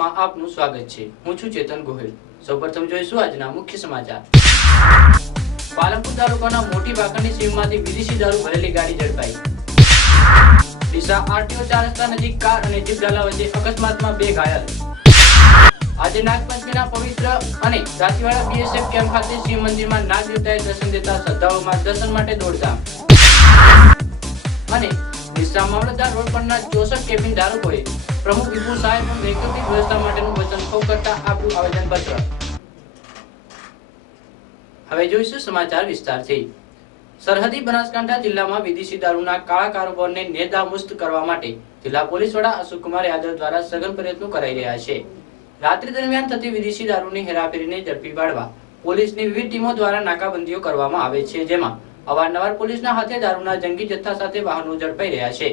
ચેનલમાં આપનું સ્વાગત છે। હું છું ચેતન ગોહિલ। સૌપ્રથમ જોઈશું આજના મુખ્ય સમાચાર। પાલનપુર તાલુકાના મોટી ભાખરની સીમમાંથી વિદેશી દારૂ ભરેલી ગાડી ઝડપાઈ। ડીસા આરટીઓ 4 રસ્તા નજીક કાર અને જીપ ડાલા વચ્ચે અકસ્માતમાં 2 ઘાયલ। આજે નાગપંચમીના પવિત્ર અને રાતીવાડા બીએસએફ કેમ્પ ખાતે શિવ મંદિરમાં નાગ દેવતાએ દર્શન દેતા શ્રદ્ધાળુઓમાં દર્શન માટે દોડધામ। અને ડીસા મામલતદાર રોડ પરના 64 કેબિન ધારકોએ પ્રમુખ વિપુલ સાહેબ વૈકલ્પિક વ્યવસ્થા માટેનું વચન કરતા આપ્યું આવેદનપત્ર। હવે જોઈશું સમાચાર વિસ્તારથી। સરહદી બનાસકાંઠા જિલ્લામાં વિદેશી દારૂના કાળા કારોબારને નેતામુક્ત કરવા માટે જિલ્લા પોલીસ વડા અશોકકુમાર યાદવ દ્વારા સઘન પ્રયત્નો કરાઈ રહ્યા છે। રાત્રિ દરમિયાન થતી વિદેશી દારૂની હેરાફેરીને ઝડપી પાડવા પોલીસની વિવિધ ટીમો દ્વારા નાકાબંધીઓ કરવામાં આવે છે, જેમાં અવારનવાર પોલીસના હાથે દારૂના જંગી જથ્થા સાથે વાહનો ઝડપાઈ રહ્યા છે।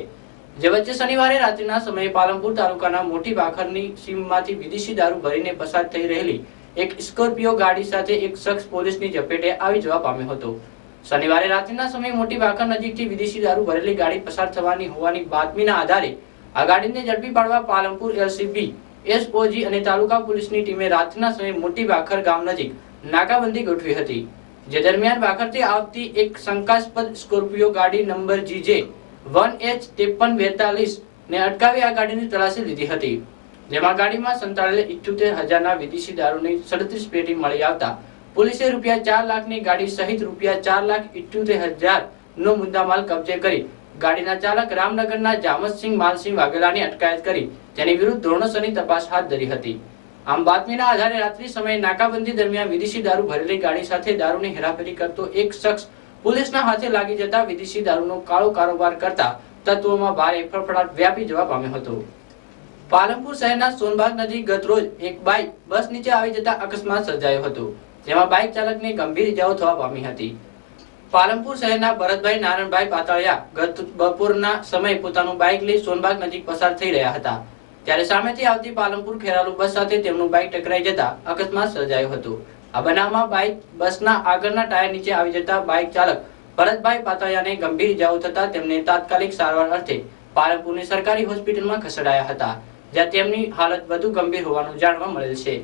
જે વચ્ચે શનિવારે રાત્રિના સમયે પાલનપુર તાલુકાના મોટી ભાખરની સીમમાંથી વિદેશી દારૂ ભરીને પસાર થઈ રહેલી એક સ્કોર્પિયો ગાડી સાથે એક શખ્સ પોલીસની ઝપેટે આવી જવા પામ્યો હતો। શનિવારે રાત્રિના સમયે મોટી ભાખર નજીકથી વિદેશી દારૂ ભરેલી ગાડી પસાર થવાની હોવાની બાતમીના આધારે આ ગાડીને ઝડપી પાડવા પાલનપુર એલસીબી, એસઓજી અને તાલુકા પોલીસની ટીમે રાત્રિના સમયે મોટી ભાખર ગામ નજીક નાકાબંધી ગોઠવી હતી। જે દરમિયાન ભાખરથી આવતી એક શંકાસ્પદ સ્કોર્પિયો ગાડી નંબર GJ 1H5342 ને અટકાવી આ ગાડીની તલાશી લીધી હતી, જેમાં ગાડીમાં સંતાડેલ 78,000 વિદેશી દારૂની 37 પેટી મળી આવતા પોલીસે રૂપિયા 4 લાખની ગાડી સહિત રૂપિયા 4,78,000 નો મુદ્દામાલ કબજે કરી ગાડીના ચાલક રામનગરના જામતસિંહ માલસિંહ વાઘેલાની અટકાયત કરી તેની વિરુદ્ધ ધોરણસરની તપાસ હાથ ધરી હતી। આમ બાતમીના આધારે રાત્રિ સમયે નાકાબંધી દરમિયાન વિદેશી દારૂ ભરેલી ગાડી સાથે દારૂની હેરાફેરી કરતો એક શખ્સ પોલીસના હાથે લાગી જતા વિદેશી દારૂનો કાળો કારોબાર કરતા તત્વોમાં ભારે ફફડાટ વ્યાપી જવા પામ્યો હતો। પાલનપુર શહેરના સોનબાગ નજીક ગતરોજ એક બાઇક બસ નીચે આવી જતા અકસ્માત સર્જાયો હતો, જેમાં બાઇક ચાલકને ગંભીર ઇજાઓ થવા પામી હતી। પાલનપુર શહેરના ભરતભાઈ નારાયણભાઈ પાતાળિયા ગત બપોરના સમયે પોતાનું બાઇક લઈ સોનબાગ નજીક પસાર થઈ રહ્યા હતા, ત્યારે સામેથી આવતી પાલનપુર ખેરાલુ બસ સાથે તેમનું બાઇક ટકરાઈ જતા અકસ્માત સર્જાયો હતો। આ બનાવમાં બાઇક બસના આગળના ટાયર નીચે આવી જતા બાઇક ચાલક ભરતભાઈ પાતાળિયાને ગંભીર ઇજાઓ થતા તેમને તાત્કાલિક સારવાર અર્થે પાલનપુરની સરકારી હોસ્પિટલમાં ખસેડાયા હતા, જ્યાં તેમની હાલત વધુ ગંભીર હોવાનું જાણવા મળેલ છે।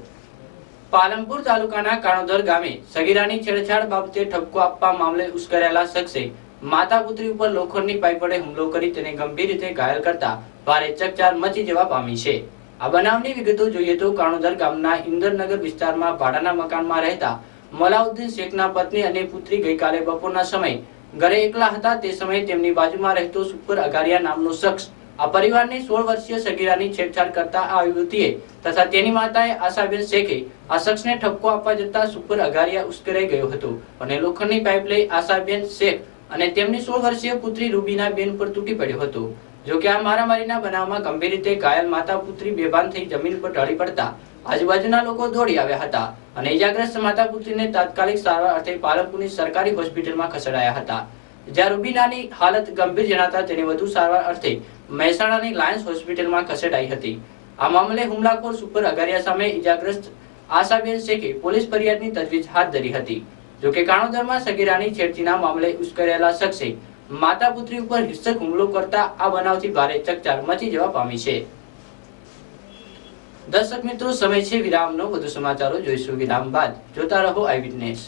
પાલનપુર તાલુકાના કાણોદર ગામે સગીરાની છેડછાડ બાબતે ઠપકો આપવા મામલે ઉશ્કેરાયેલા શખ્સે માતા પુત્રી ઉપર લોખંડની પાઇપ વડે હુમલો કરી તેને ગંભીર રીતે ઘાયલ કરતા ભારે ચકચાર મચી જવા પામી છે। આ બનાવની વિગતો જોઈએ તો કાણોદર ગામના ઇન્દરનગર વિસ્તારમાં ભાડાના મકાનમાં રહેતા મલાઉદ્દીન શેખના પત્ની અને પુત્રી ગઈકાલે બપોરના સમયે ઘરે એકલા હતા। તે સમયે તેમની બાજુમાં રહેતો સુપર અગારિયા નામનો શખ્સ આ પરિવારની 16 વર્ષીય સગીરાની છેડછાડ કરતા આ યુવતીએ તથા તેની માતાએ આશાબેન શેખે આ શખ્સને ઠપકો આપવા જતા સુપર અગારિયા ઉશ્કેરાઈ ગયો હતો અને લોખંડની પાઇપ લઈ આશાબેન શેખ અને તેમની 16 વર્ષીય પુત્રી રૂબીના બેન પર તૂટી પડ્યો હતો। જો કે આ મારામારીના બનાવમાં ગંભીર રીતે ઘાયલ માતા પુત્રી બેભાન થઈ જમીન પર ઢળી પડતા આજુબાજુના લોકો દોડી આવ્યા હતા અને ઇજાગ્રસ્ત માતા પુત્રીને તાત્કાલિક સારવાર અર્થે પાલનપુરની સરકારી હોસ્પિટલમાં ખસેડાયા હતા, જ્યાં રૂબીનાની હાલત ગંભીર જણાતા તેને વધુ સારવાર અર્થે મહેસાણાની લાયન્સ હોસ્પિટલમાં ખસેડાઈ હતી। આ મામલે હુમલાખોર સુપર અગારિયા સામે ઇજાગ્રસ્ત આશાબેન શેખે પોલીસ ફરિયાદની તજવીજ હાથ ધરી હતી। જો કે કાણોદરમાં સગીરાની છેડતીના મામલે ઉશ્કેરાયેલા શખ્સે માતા પુત્રી ઉપર હિંસક હુમલો કરતા આ બનાવથી ભારે ચકચાર મચી જવા પામી છે। દર્શક મિત્રો, સમય છે વિરામનો। વધુ સમાચારો જોઈશું વિરામ બાદ। જોતા રહો આઈ વિટનેસ।